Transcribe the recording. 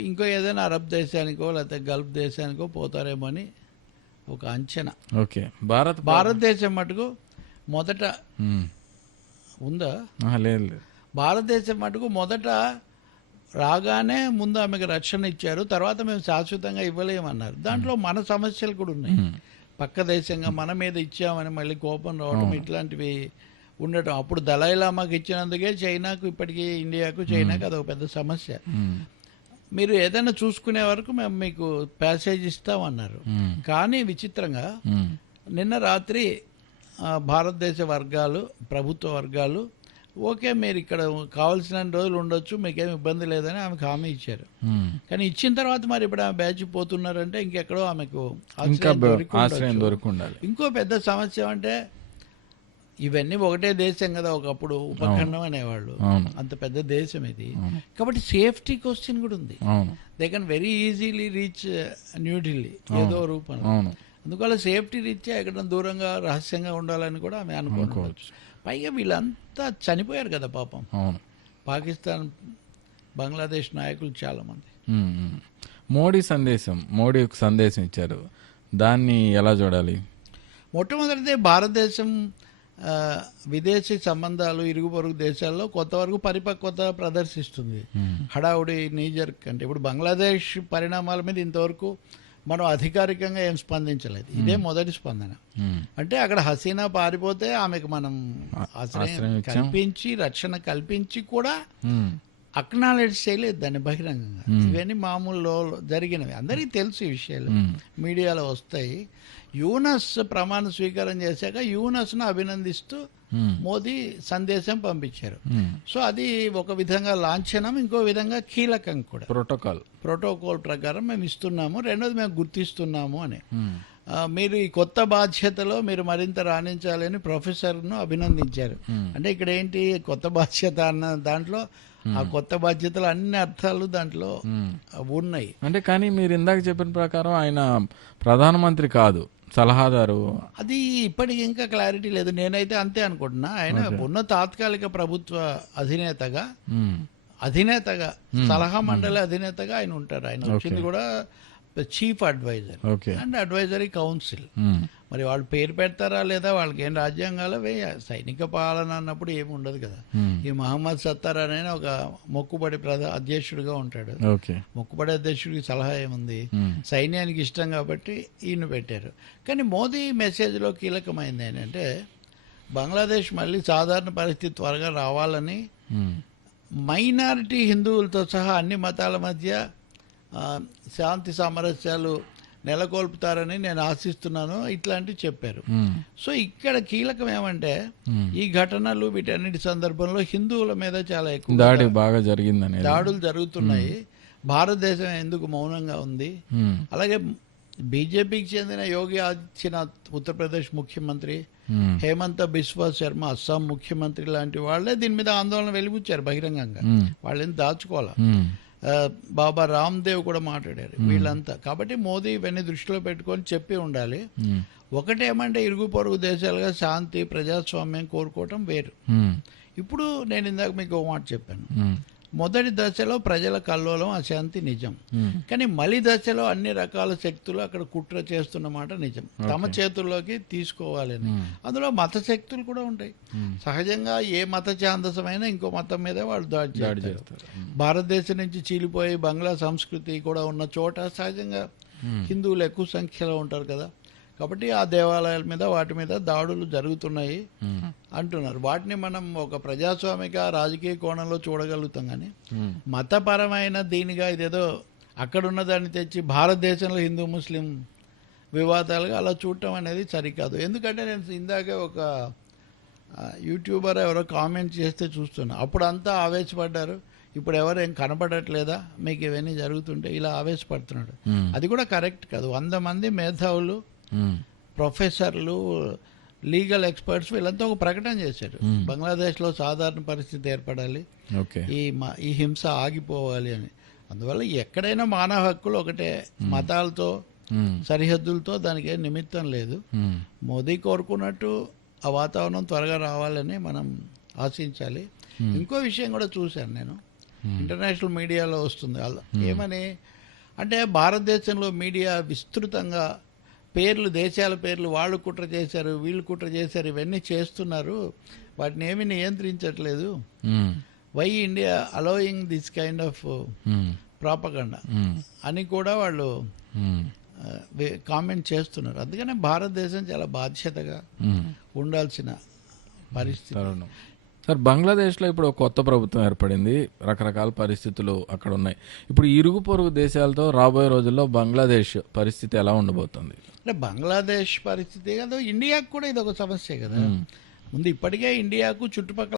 ఇంకో ఏదైనా అరబ్ దేశానికో లేకపోతే గల్ఫ్ దేశానికో పోతారేమో అని ఒక అంచనా. ఓకే. భారత్ భారతదేశం మటుకు మొదట. ఉందా? లేదు భారతదేశం మటుకు మొదట రాగానే ముందు ఆమెకు రక్షణ ఇచ్చారు తర్వాత మేము శాశ్వతంగా ఇవ్వలేమన్నారు. దాంట్లో మన సమస్యలు కూడా ఉన్నాయి. పక్క దేశంగా మన మీద ఇచ్చామని మళ్ళీ కోపం రావడం ఇట్లాంటివి ఉండటం. అప్పుడు దళైలామాకి ఇచ్చినందుకే చైనాకు ఇప్పటికీ ఇండియాకు చైనాకు అదొక పెద్ద సమస్య. మీరు ఏదైనా చూసుకునే వరకు మేము మీకు ప్యాసేజ్ ఇస్తామన్నారు ఉమ్. కానీ విచిత్రంగా ఉమ్. నిన్న రాత్రి భారతదేశ వర్గాలు ప్రభుత్వ వర్గాలు ఓకే మీరు ఇక్కడ కావాల్సిన రోజులు ఉండొచ్చు మీకేం ఇబ్బంది లేదని ఆమెకు హామీ ఇచ్చారు ఉమ్. కానీ ఇచ్చిన తర్వాత మరి ఇప్పుడు ఆమె బ్యాచ్ పోతున్నారంటే ఇంకెక్కడో ఆమెకు ఇంకో పెద్ద సమస్య అంటే ఇవన్నీ ఒకటే దేశం కదా ఒకప్పుడు ఉపఖండం అనేవాళ్ళు. అంత పెద్ద దేశం ఇది. కాబట్టి సేఫ్టీ క్వశ్చన్ కూడా ఉంది. They can very easily reach New Delhi ఏదో రూపంలో. అందువల్ల సేఫ్టీ రీత్యా ఎక్కడ దూరంగా రహస్యంగా ఉండాలని కూడా ఆమె అనుకోవచ్చు. పైగా వీళ్ళంతా చనిపోయారు కదా పాపం. అవును. పాకిస్తాన్ బంగ్లాదేశ్ నాయకులు చాలా మంది. మోడీ సందేశం మోడీ సందేశం ఇచ్చారు. దాన్ని ఎలా చూడాలి? మొట్టమొదటిదే భారతదేశం విదేశీ సంబంధాలు ఇరుగు పొరుగు దేశాల్లో కొంతవరకు పరిపక్వత ప్రదర్శిస్తుంది. ఉమ్, హడావుడి నీజర్ అంటే ఇప్పుడు బంగ్లాదేశ్ పరిణామాల మీద ఇంతవరకు మనం అధికారికంగా ఏం స్పందించలేదు. ఇదే మొదటి స్పందన. ఉమ్, అంటే అక్కడ హసీనా పారిపోతే ఆమెకు మనం ఆశ్రయం. కల్పించి రక్షణ కల్పించి కూడా అక్నాలెడ్జ్ చేయలేదు దాన్ని బహిరంగంగా. ఇవన్నీ మామూలు జరిగినవి. అందరికీ తెలుసు ఈ విషయాలు. మీడియాలో వస్తాయి. యూనస్ ప్రమాణ స్వీకారం చేశాక యూనస్ను అభినందిస్తూ మోదీ సందేశం పంపించారు. సో అది ఒక విధంగా లాంఛనం ఇంకో విధంగా కీలకం కూడా. ప్రోటోకాల్. ప్రోటోకాల్ ప్రకారం మేము ఇస్తున్నాము రెండోది మేము గుర్తిస్తున్నాము అని. మీరు ఈ కొత్త బాధ్యతలో మీరు మరింత రాణించాలని ప్రొఫెసర్ను అభినందించారు. అంటే ఇక్కడ ఏంటి కొత్త బాధ్యత అన్న దాంట్లో ఆ కొత్త బాధ్యతలు అన్ని అర్థాలు దాంట్లో. ఉన్నాయి. అంటే కానీ మీరు ఇందాక చెప్పిన ప్రకారం ఆయన ప్రధానమంత్రి కాదు సలహాదారు. అది ఇప్పటికి ఇంకా క్లారిటీ లేదు. నేనైతే అంతే అనుకుంటున్నా. ఆయన ఉన్న తాత్కాలిక ప్రభుత్వ అధినేతగా అధినేతగా సలహా మండలి అధినేతగా ఆయన ఉంటారు. ఆయన వచ్చింది కూడా chief advisor okay. And advisory council. Um, మరి వాళ్ళు పేరు పెడతారా లేదా వాళ్ళకి ఏం రాజ్యాంగాలు వేయ సైనిక పాలన అన్నప్పుడు ఏమి ఉండదు కదా. ఉమ్, ఈ మహమ్మద్ సత్తార్ అనే ఒక మొక్కుబడి ప్రధా అధ్యక్షుడిగా ఉంటాడు. మొక్కుబడి అధ్యక్షుడికి సలహా ఏముంది? ఉమ్, సైన్యానికి ఇష్టం కాబట్టి ఈయన పెట్టారు. కానీ మోదీ మెసేజ్లో కీలకమైంది ఏంటంటే బంగ్లాదేశ్ మళ్ళీ సాధారణ పరిస్థితి త్వరగా రావాలని మైనారిటీ హిందువులతో సహా అన్ని మతాల మధ్య శాంతి సామరస్యాలు నెలకొల్పుతారని నేను ఆశిస్తున్నాను. ఇట్లాంటివి చెప్పారు. సో ఇక్కడ కీలకం ఏమంటే. ఈ ఘటనలు వీటన్నిటి సందర్భంలో హిందువుల మీద చాలా ఎక్కువ దాడి బాగా జరిగిందని దాడులు జరుగుతున్నాయి. భారతదేశం ఎందుకు మౌనంగా ఉంది? అలాగే బీజేపీకి చెందిన యోగి ఆదిత్యనాథ్ ఉత్తరప్రదేశ్ ముఖ్యమంత్రి హేమంత బిశ్వా శర్మ అస్సాం ముఖ్యమంత్రి లాంటి వాళ్ళే దీని మీద ఆందోళన వెలిబుచ్చారు బహిరంగంగా. వాళ్ళని దాచుకోవాలా? బాబా రామ్దేవ్ కూడా మాట్లాడారు వీళ్ళంతా. కాబట్టి మోదీ ఇవన్నీ దృష్టిలో పెట్టుకొని చెప్పి ఉండాలి. ఒకటేమంటే ఇరుగు పొరుగు దేశాలుగా శాంతి ప్రజాస్వామ్యం కోరుకోవటం వేరు. ఇప్పుడు నేను ఇందాక మీకు ఒక మాట చెప్పాను. మొదటి దశలో ప్రజల కల్లోలం అశాంతి నిజం. ఉమ్, కానీ మలి దశలో అన్ని రకాల శక్తులు అక్కడ కుట్ర చేస్తున్న మాట నిజం. తమ చేతుల్లోకి తీసుకోవాలని. ఉమ్, అందులో మత శక్తులు కూడా ఉంటాయి. ఉమ్. సహజంగా ఏ మత ఛాందసమైనా ఇంకో మతం మీద వాళ్ళు దాడి దాడి చేస్తారు. భారతదేశం నుంచి చీలిపోయి బంగ్లా సంస్కృతి కూడా ఉన్న చోట సహజంగా హిందువులు ఎక్కువ సంఖ్యలో ఉంటారు కదా. కాబట్టి ఆ దేవాలయాల మీద వాటి మీద దాడులు జరుగుతున్నాయి అంటున్నారు. వాటిని మనం ఒక ప్రజాస్వామిక రాజకీయ కోణంలో చూడగలుగుతాం కానీ మతపరమైన దీనిగా ఇదేదో అక్కడున్న దాన్ని తెచ్చి భారతదేశంలో హిందూ ముస్లిం వివాదాలుగా అలా చూడటం అనేది సరికాదు. ఎందుకంటే నేను ఇందాకే ఒక యూట్యూబర్ ఎవరో కామెంట్ చేస్తే చూస్తున్నా. అప్పుడు అంతా ఆవేశపడ్డారు. ఇప్పుడు ఎవరు ఏం కనపడట్లేదా? మీకు ఇవన్నీ జరుగుతుంటే ఇలా ఆవేశపడుతున్నాడు. అది కూడా కరెక్ట్ కాదు. వంద మంది మేధావులు ప్రొఫెసర్లు లీగల్ ఎక్స్పర్ట్స్ వీళ్ళంతా ఒక ప్రకటన చేశారు. బంగ్లాదేశ్లో సాధారణ పరిస్థితి ఏర్పడాలి. ఓకే. ఈ ఈ హింస ఆగిపోవాలి అని. అందువల్ల ఎక్కడైనా మానవ హక్కులు ఒకటే మతాలతో సరిహద్దులతో దానికి ఏం నిమిత్తం లేదు. మోదీ కోరుకున్నట్టు ఆ వాతావరణం త్వరగా రావాలని మనం ఆశించాలి. ఇంకో విషయం కూడా చూశాను నేను. ఇంటర్నేషనల్ మీడియాలో వస్తుంది. అలా ఏమని? అంటే భారతదేశంలో మీడియా విస్తృతంగా పేర్లు దేశాల పేర్లు వాళ్ళు కుట్ర చేశారు వీళ్ళు కుట్ర చేశారు ఇవన్నీ చేస్తున్నారు వాటిని ఏమీ నియంత్రించట్లేదు. Why India allowing this kind of. Propaganda. అని కూడా వాళ్ళు. కామెంట్ చేస్తున్నారు అందుకనే భారతదేశం చాలా బాధ్యతగా మ్మ్. ఉండాల్సిన పరిస్థితి సార్ బంగ్లాదేశ్లో ఇప్పుడు కొత్త ప్రభుత్వం ఏర్పడింది. రకరకాల పరిస్థితులు అక్కడ ఉన్నాయి. ఇప్పుడు ఇరుగు పొరుగు దేశాలతో రాబోయే రోజుల్లో బంగ్లాదేశ్ పరిస్థితి ఎలా ఉండబోతుంది? అంటే బంగ్లాదేశ్ పరిస్థితి కదా ఇండియాకు కూడా ఇది ఒక సమస్య కదా. ముందు ఇప్పటికే ఇండియాకు చుట్టుపక్కల